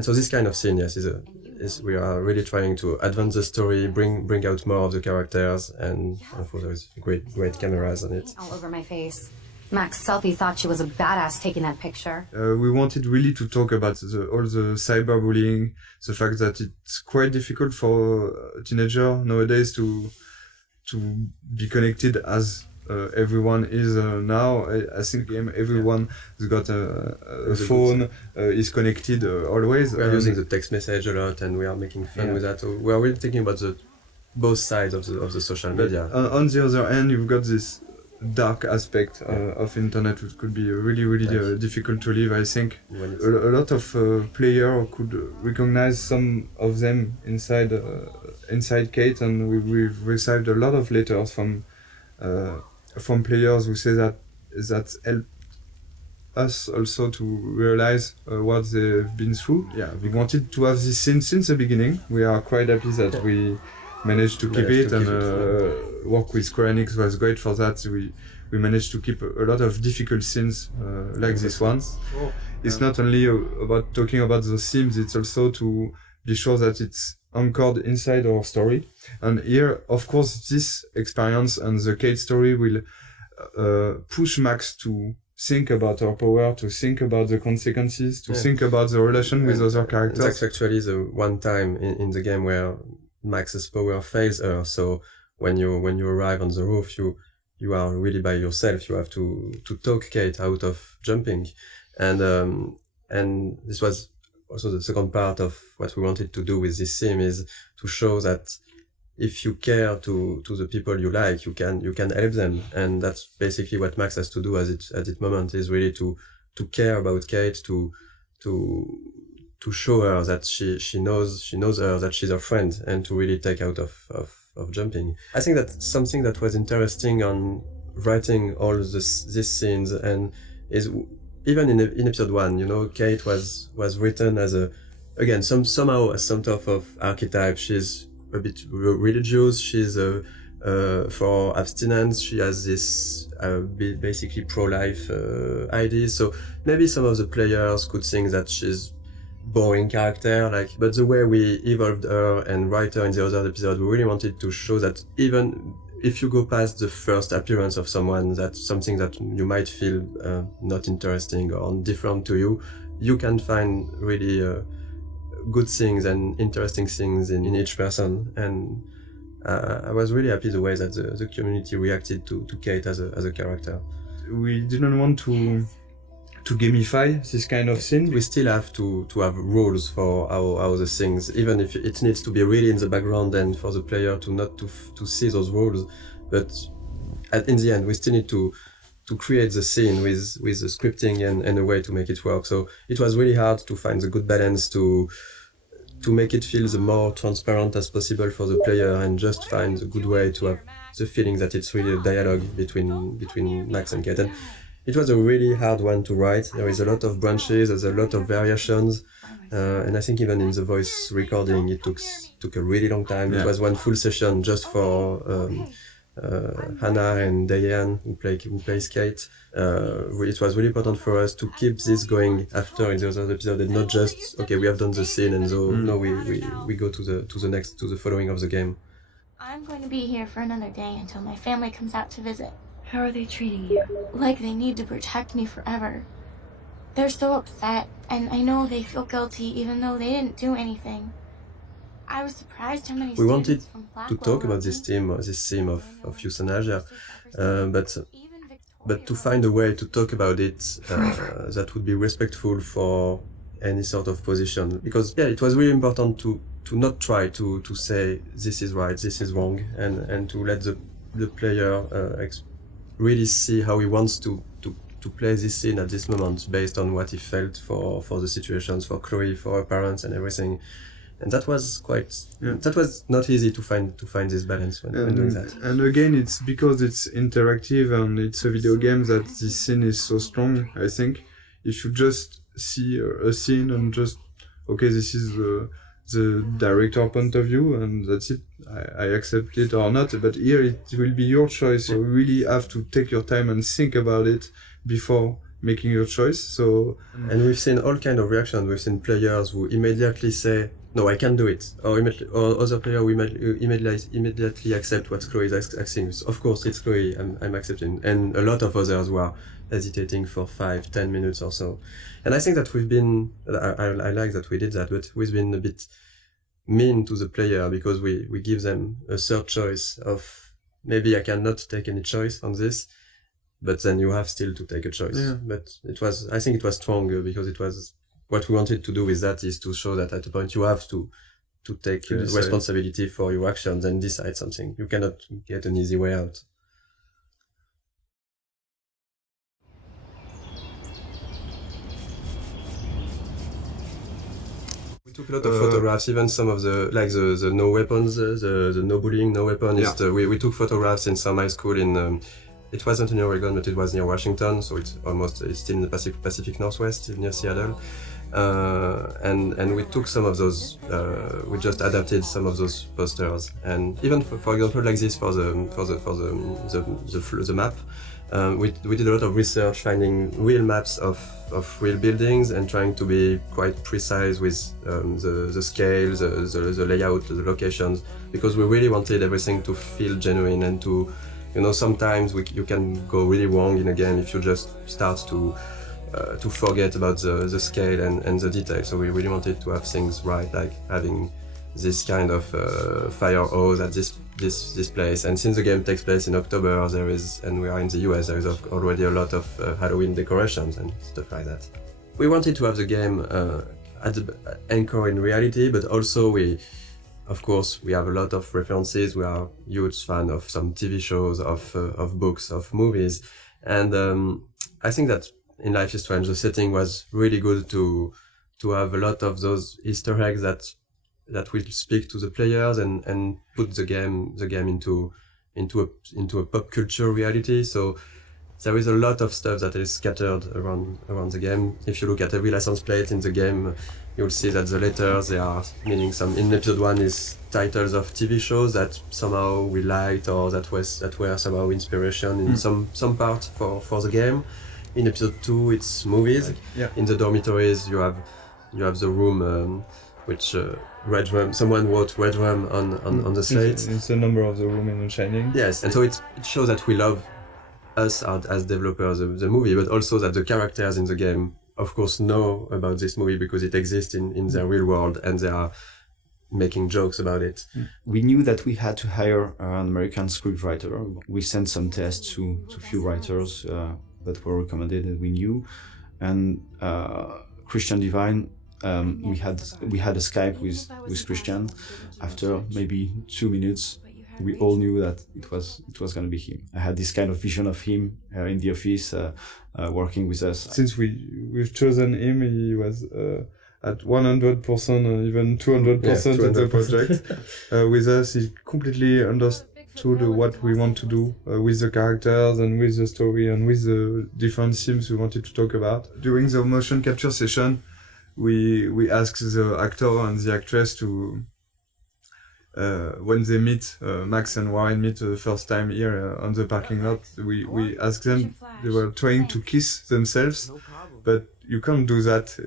so this kind of scene, yes, is we are really trying to advance the story, bring out more of the characters, and of course there's great cameras on it. All over my face. Max Selfie thought she was a badass taking that picture. We wanted really to talk about all the cyberbullying, the fact that it's quite difficult for a teenager nowadays to be connected as everyone is now. I think everyone has got a phone, is connected always. We are using the text message a lot, and we are making fun with that. So we are really thinking about the both sides of the social media. On the other hand, you've got this dark aspect of internet, which could be really difficult to live. I think a lot of players could recognize some of them inside Kate, and we've received a lot of letters from players who say that help us also to realize what they've been through. Yeah, we wanted to have this scene since the beginning. We are quite happy that we managed to keep it, and work with Square Enix was great for that. We managed to keep a lot of difficult scenes like this one. It's not only about talking about those themes, it's also to be sure that it's anchored inside our story. And here, of course, this experience and the Kate story will push Max to think about our power, to think about the consequences, to think about the relation with other characters. That's actually the one time in the game where Max's power fails her. So when you arrive on the roof, you are really by yourself. You have to talk Kate out of jumping, and this was also the second part of what we wanted to do with this theme, is to show that if you care to the people you like, you can help them, and that's basically what Max has to do at this moment, is really to care about Kate, to show her that she knows her, that she's her friend, and to really take out of jumping. I think that something that was interesting on writing all these scenes, and is even in episode 1, Kate was written as somehow as some type of archetype. She's a bit religious. She's for abstinence. She has this basically pro-life ideas. So maybe some of the players could think that she's boring character, but the way we evolved her and write her in the other episode, we really wanted to show that even if you go past the first appearance of someone, that's something that you might feel not interesting or different to you, you can find really good things and interesting things in each person. And I was really happy the way that the community reacted to Kate as a character. We didn't want to gamify this kind of scene. We still have to have rules for how the things, even if it needs to be really in the background and for the player to not to see those rules. But in the end, we still need to create the scene with the scripting and a way to make it work. So it was really hard to find the good balance to make it feel the more transparent as possible for the player, and just find a good way to have the feeling that it's really a dialogue between Max and Kate. And it was a really hard one to write. There is a lot of branches, there's a lot of variations, and I think even in the voice recording it took a really long time. Yeah. It was one full session just for Hannah and Diane, who plays Kate. It was really important for us to keep this going after in the other episode, and not just we have done the scene and so no, we go to the following of the game. I'm going to be here for another day until my family comes out to visit. How are they treating you? Like they need to protect me forever. They're so upset, and I know they feel guilty even though they didn't do anything. I was surprised how many we wanted from to talk about this theme of euthanasia, but to find a way to talk about it that would be respectful for any sort of position. Because it was really important to not try to say this is right, this is wrong, and to let the player really see how he wants to play this scene at this moment based on what he felt for the situations, for Chloe, for her parents and everything. And that was that was not easy to find this balance when doing that. And again, it's because it's interactive and it's a video game that this scene is so strong. I think if you just see a scene and just this is the director point of view and that's it, I accept it or not. But here it will be your choice. You really have to take your time and think about it before making your choice. So and we've seen all kind of reactions. We've seen players who immediately say, no, I can't do it, or other player who immediately accept what Chloe is asking. Of course, it's Chloe, I'm accepting, and a lot of others who are hesitating for 5-10 minutes or so. And I think that we've been, I like that we did that, but we've been a bit mean to the player because we give them a third choice of maybe I cannot take any choice on this, but then you have still to take a choice. Yeah. But I think it was stronger because it was, what we wanted to do with that is to show that at a point you have to to take decide. responsibility for your actions and decide something. You cannot get an easy way out. We took a lot of photographs, even some of the no weapons, the no bullying, no weapon. Yeah. We took photographs in some high school in. It wasn't in Oregon, but it was near Washington, so it's still in the Pacific Northwest, near Seattle. And we took some of those. We just adapted some of those posters, and even for example, like this for the map. We did a lot of research, finding real maps of real buildings and trying to be quite precise with the scale, the layout, the locations, because we really wanted everything to feel genuine and to, sometimes you can go really wrong in a game if you just start to forget about the scale and the detail. So we really wanted to have things right, like having this kind of fire hose at this place. And since the game takes place in October, and we are in the US, there is already a lot of Halloween decorations and stuff like that. We wanted to have the game anchor in reality, but also we have a lot of references. We are huge fan of some TV shows, of books, of movies, and I think that in Life is Strange the setting was really good to have a lot of those Easter eggs that will speak to the players and put the game into a pop culture reality. So there is a lot of stuff that is scattered around the game. If you look at every license plate in the game, you'll see that the letters, they are meaning some. In episode 1 is titles of TV shows that somehow we liked or that were somehow inspiration in some part for the game. In episode 2 it's movies. In the dormitories you have the room which Red Rum, someone wrote Red Rum on the slate. It's the number of the room in Shining. Yes, and so it shows that we love us as developers of the movie, but also that the characters in the game, of course, know about this movie because it exists in their real world and they are making jokes about it. We knew that we had to hire an American scriptwriter. We sent some tests to few writers that were recommended that we knew, and Christian Divine. We had a Skype with Christian. After maybe 2 minutes, we all knew that it was going to be him. I had this kind of vision of him in the office, working with us. Since we've chosen him, he was at 100%, even 200% in the project. With us, he completely understood what we want to do with the characters and with the story and with the different themes we wanted to talk about. During the motion capture session, we asked the actor and the actress to, when they meet, Max and Warren meet the first time here on the parking lot, we asked them, they were trying to kiss themselves, but you can't do that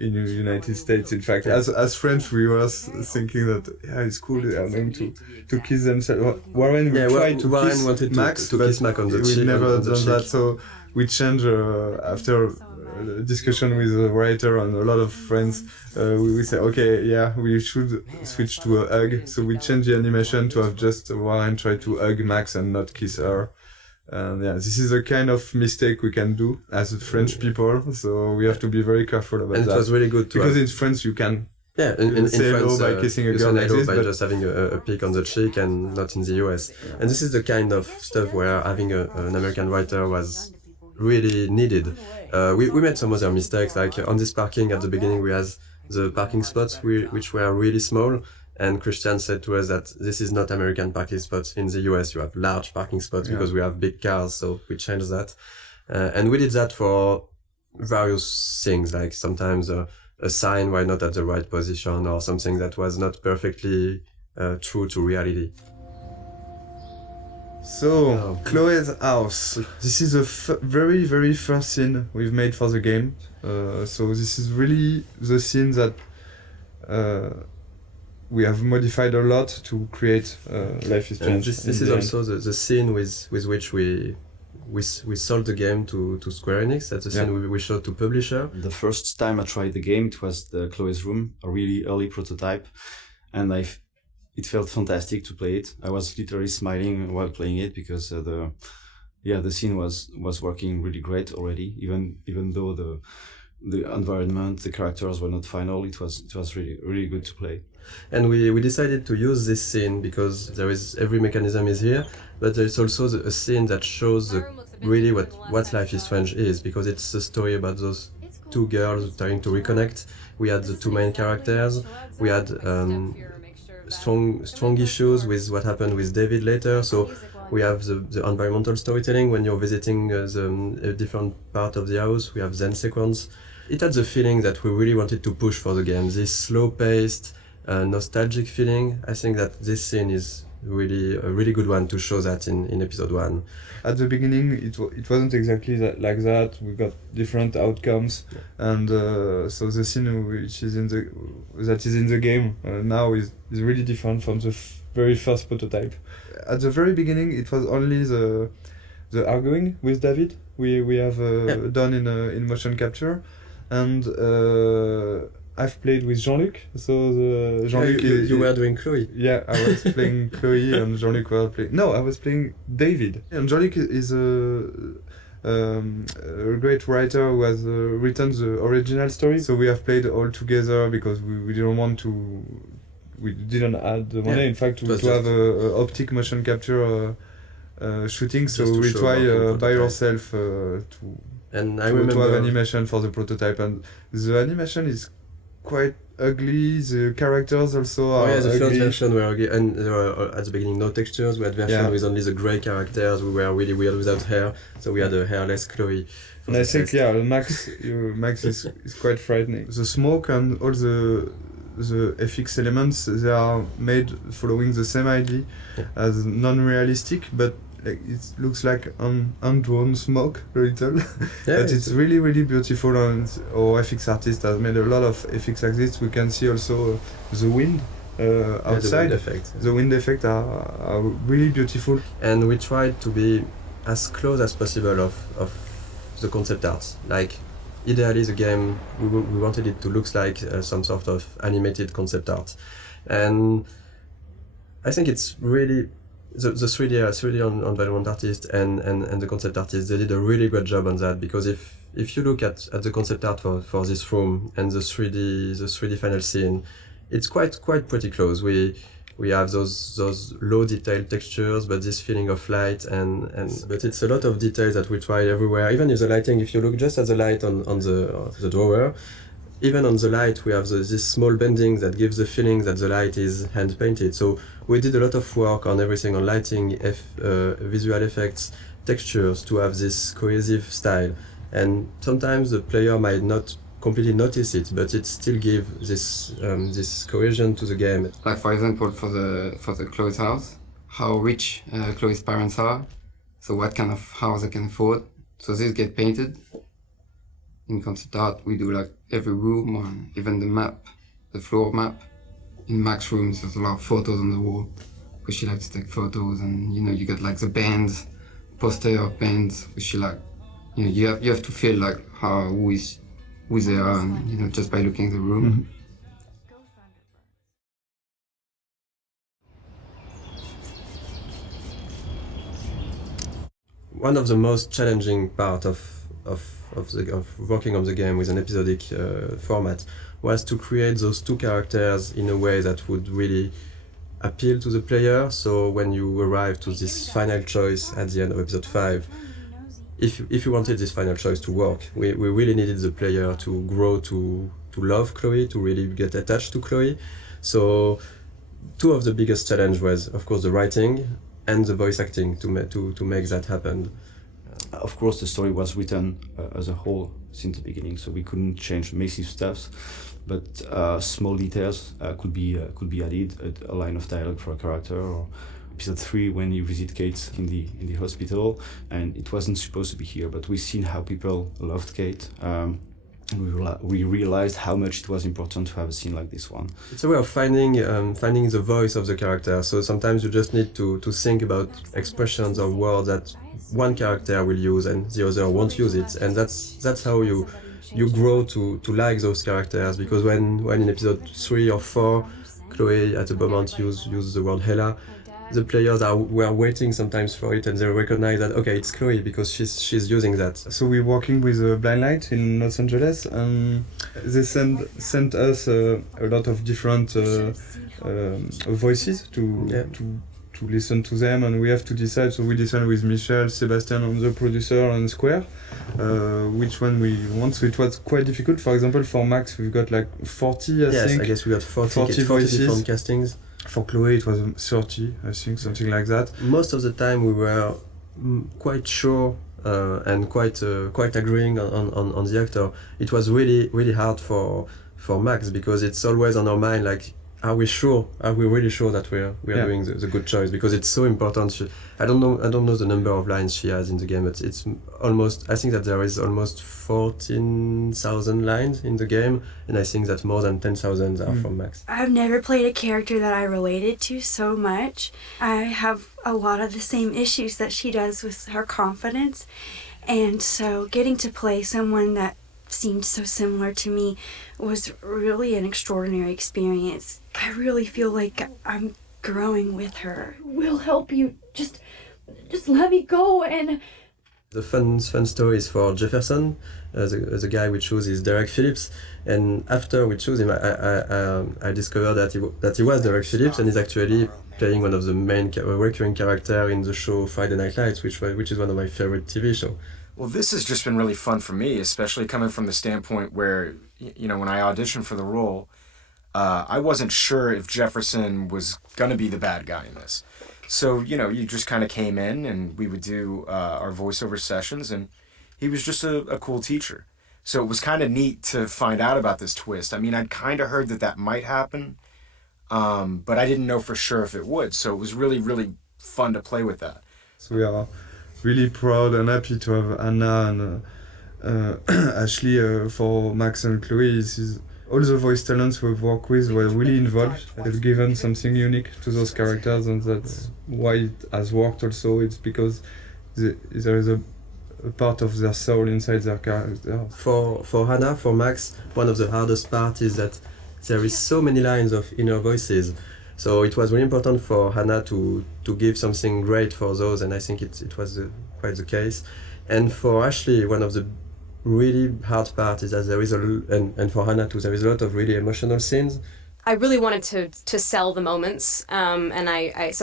in the United States. In fact, as French, we were thinking that it's cool, they are going to kiss themselves. Warren tried to kiss Max, but kiss Max on the we cheek, never on the done that, cheek. so we changed after discussion with the writer and a lot of friends. We say, okay, yeah, we should switch to a hug. So we changed the animation to have just Warren try to hug Max and not kiss her. And yeah, this is a kind of mistake we can do as French people. So we have to be very careful about and that. It was really good because in France you can. Yeah, in say France, hello by kissing a you girl say like hello this, by but just having a peek on the cheek, and not in the US. And this is the kind of stuff where having an American writer was really needed. We made some other mistakes, like on this parking at the beginning we had the parking spots which were really small, and Christian said to us that this is not American parking spots. In the US you have large parking spots because we have big cars, so we changed that. And we did that for various things, like sometimes a sign was not at the right position or something that was not perfectly true to reality. So, Chloe's house. This is the very, very first scene we've made for the game. So this is really the scene that we have modified a lot to create Life is Strange. This is also the scene with which we sold the game to Square Enix. That's the scene we showed to publisher. The first time I tried the game, it was the Chloe's room, a really early prototype, and it felt fantastic to play it. I was literally smiling while playing it because the scene was working really great already. Even though the environment, the characters were not final. It was really good to play. And we decided to use this scene because every mechanism is here, but there's also a scene that shows really what Life is Strange is, because it's a story about those two girls trying to reconnect. We had the two main characters. We had strong issues with what happened with David later. So we have the environmental storytelling when you're visiting a different part of the house. We have Zen sequence. It had the feeling that we really wanted to push for the game. This slow-paced, nostalgic feeling. I think that this scene is really a really good one to show that in episode 1. At the beginning, it wasn't exactly like that. We got different outcomes, and so the scene which is in the game now is really different from the very first prototype. At the very beginning, it was only the arguing with David we have done in motion capture, and I've played with Jean-Luc, so Jean-Luc... You were doing Chloe. Yeah, I was playing Chloe and Jean-Luc was playing... No, I was playing David. And Jean-Luc is a great writer who has written the original story, so we have played all together because we didn't want to... We didn't add the money, in fact, to have a optic motion capture shooting, so we try by ourselves to have animation for the prototype, and the animation is quite ugly. The characters also are the ugly. first version were ugly, and there were at the beginning no textures. We had version with only the grey characters. We were really weird without hair, so we had a hairless Chloe. And I think Max is quite frightening. The smoke and all the FX elements, they are made following the same idea as non-realistic, but it looks like undrawn smoke a little. But it's really, really beautiful, and our FX artist has made a lot of FX like this. We can see also the wind outside. The wind effect are really beautiful. And we tried to be as close as possible of the concept art. Like, ideally the game, we wanted it to look like some sort of animated concept art. And I think it's really... The 3D environment artist and the concept artist, they did a really great job on that, because if you look at the concept art for this room and the 3D final scene, it's quite pretty close. We have those low detail textures, but this feeling of light but it's a lot of details that we try everywhere. Even if the lighting, if you look just at the light on the drawer, even on the light we have this small bending that gives the feeling that the light is hand painted. So we did a lot of work on everything, on lighting, visual effects, textures, to have this cohesive style. And sometimes the player might not completely notice it, but it still gives this cohesion to the game. Like, for example, for the Chloe's house, how rich Chloe's parents are, so what kind of house they can afford. So this get painted. In concept art, we do like every room, or even the map, the floor map. In Mac's rooms, there's a lot of photos on the wall, because she likes to take photos, and you get like the bands, poster of bands, which she like, you have to feel like who they are, and, just by looking at the room. Mm-hmm. One of the most challenging part of working on the game with an episodic format was to create those two characters in a way that would really appeal to the player. So when you arrive to this final choice at the end of episode 5, if you wanted this final choice to work, we really needed the player to grow to love Chloe, to really get attached to Chloe. So two of the biggest challenge was, of course, the writing and the voice acting to make that happen. Of course, the story was written as a whole since the beginning, so we couldn't change massive stuff, but small details could be added, a line of dialogue for a character, or episode 3 when you visit Kate in the hospital, and it wasn't supposed to be here, but we've seen how people loved Kate, and we realized how much it was important to have a scene like this one. It's a way of finding the voice of the character. So sometimes you just need to think about expressions or words that one character will use and the other won't use it, and that's how you grow to like those characters. Because when in episode 3 or 4 Chloe at a moment use the word Hela, the players were waiting sometimes for it, and they recognize that okay, it's Chloe because she's using that. So we're working with Blind Light in Los Angeles, and they sent us a lot of different voices to listen to them, and we have to decide. So we decided with Michel, Sebastian, and the producer, and Square, which one we want. So it was quite difficult. For example, for Max, we've got like 40, I think. Yes, I guess we got 40 voices. different castings. For Chloe, it was 30, I think, something like that. Most of the time, we were quite sure and quite agreeing on the actor. It was really hard for Max because it's always on our mind, like, are we really sure that we are doing the good choice? Because it's so important. I don't know the number of lines she has in the game, but it's almost, I think that there is almost 14,000 lines in the game, and I think that more than 10,000 are from Max. I've never played a character that I related to so much. I have a lot of the same issues that she does with her confidence, and so getting to play someone that seemed so similar to me was really an extraordinary experience. I really feel like I'm growing with her. We'll help you. Just let me go. And the fun story is for Jefferson. The guy we choose is Derek Phillips, and after we choose him, I discovered that he was Derek Phillips, and he's actually playing one of the main recurring character in the show Friday Night Lights, which is one of my favorite TV shows. Well, this has just been really fun for me, especially coming from the standpoint where, you know, when I auditioned for the role, I wasn't sure if Jefferson was going to be the bad guy in this. So, you know, you just kind of came in and we would do our voiceover sessions, and he was just a cool teacher. So it was kind of neat to find out about this twist. I mean, I'd kind of heard that might happen, but I didn't know for sure if it would. So it was really, really fun to play with that. So we are really proud and happy to have Anna and Ashley for Max and Chloe. All the voice talents we've worked with were really involved. They've given something unique to those characters, and that's why it has worked also. It's because there is a part of their soul inside their character. For Hannah, for Max, one of the hardest parts is that there is so many lines of inner voices. So it was really important for Hannah to give something great for those, and I think it was quite the case. And for Ashley, one of the really hard part is that there is and for Hannah too, there is a lot of really emotional scenes. I really wanted to sell the moments, and I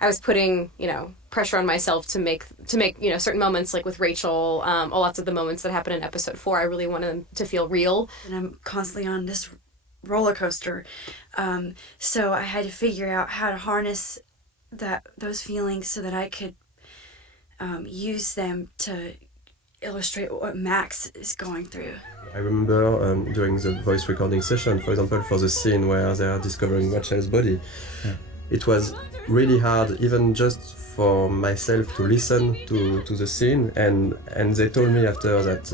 was putting, you know, pressure on myself to make you know, certain moments, like with Rachel, lots of the moments that happen in episode 4, I really wanted them to feel real. And I'm constantly on this roller coaster, so I had to figure out how to harness those feelings so that I could use them to illustrate what Max is going through. I remember during the voice recording session, for example, for the scene where they are discovering Rachel's body, it was really hard, even just for myself, to listen to the scene, and they told me after that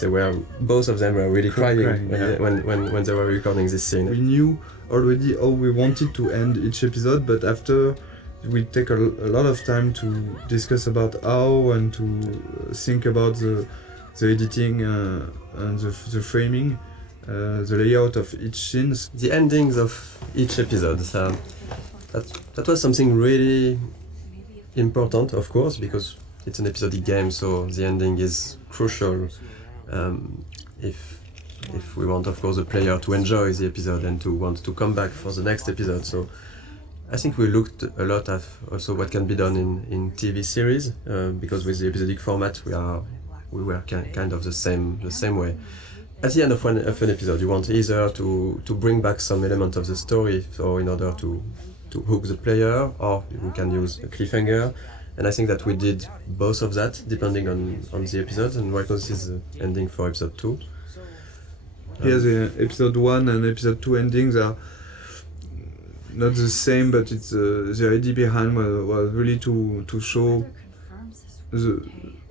they were, both of them were really crying when they were recording this scene. We knew already how we wanted to end each episode, but after we take a lot of time to discuss about how and to think about the editing and the framing, the layout of each scene. The endings of each episode. That was something really important, of course, because it's an episodic game, so the ending is crucial if we want, of course, the player to enjoy the episode and to want to come back for the next episode. So I think we looked a lot at also what can be done in TV series, because with the episodic format we were kind of the same way. At the end of an episode, you want either to bring back some element of the story, so in order to hook the player, or we can use a cliffhanger. And I think that we did both of that, depending on the episodes. And right now this is the ending for episode 2. Yeah, the episode 1 and episode 2 endings are not the same, but it's the idea behind was really to show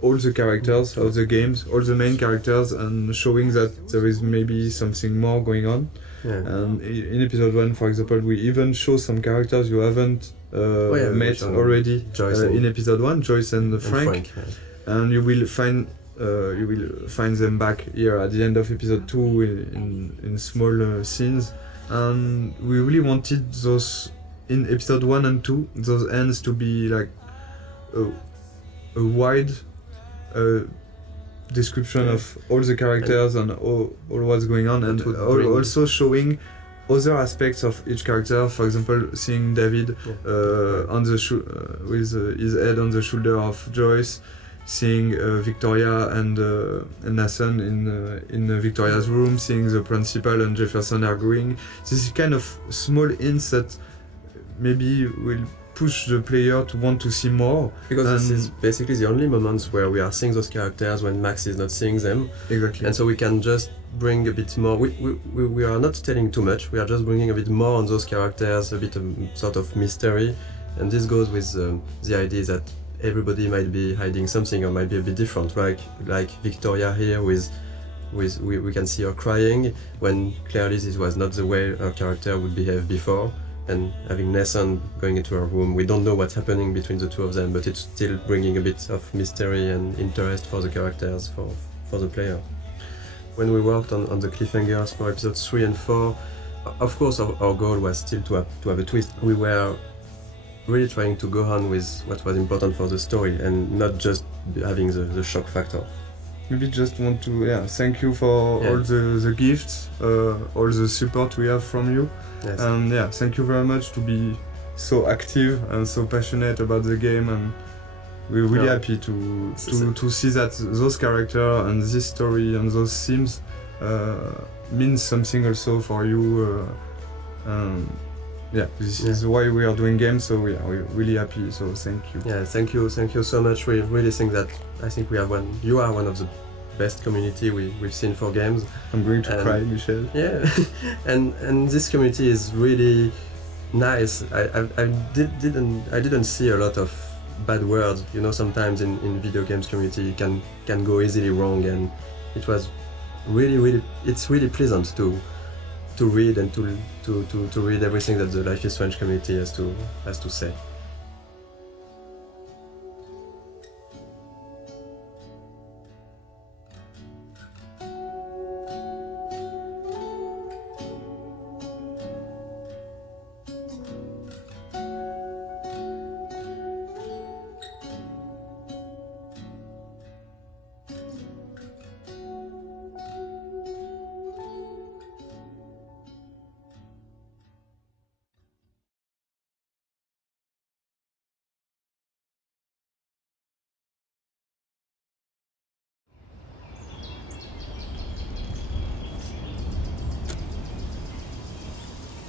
all the characters of the games, all the main characters, and showing that there is maybe something more going on. Yeah. And in episode 1, for example, we even show some characters you haven't met already in episode 1, Joyce and Frank. And you will find them back here at the end of episode 2 in small scenes. And we really wanted those in episode 1 and 2, those ends to be like a wide description of all the characters and all what's going on, and also showing other aspects of each character. For example, seeing David on the with his head on the shoulder of Joyce, seeing Victoria and Nathan in Victoria's room, seeing the principal and Jefferson arguing. This is kind of small hints that maybe will push the player to want to see more. Because this is basically the only moments where we are seeing those characters when Max is not seeing them. Exactly. And so we can just bring a bit more. We are not telling too much, we are just bringing a bit more on those characters, a bit of sort of mystery. And this goes with the idea that everybody might be hiding something or might be a bit different, right? Like Victoria here we can see her crying when clearly this was not the way her character would behave before. And having Nathan going into her room, we don't know what's happening between the two of them, but it's still bringing a bit of mystery and interest for the characters, for the player. When we worked on the cliffhangers for episodes 3 and 4, of course our goal was still to have a twist. We were really trying to go on with what was important for the story and not just having the shock factor. Maybe just want to thank you for all the gifts, all the support we have from you. Yes. And thank you very much to be so active and so passionate about the game, and we're really happy to see that those characters and this story and those themes means something also for you. This is why we are doing games, so we're really happy, so thank you. Yeah, thank you so much. We really think that you are one of the best community we've seen for games. I'm going to cry, Michel. Yeah, and this community is really nice. I didn't see a lot of bad words. You know, sometimes in video games community can go easily wrong, and it was it's really pleasant to read and to read everything that the Life is Strange community has to say.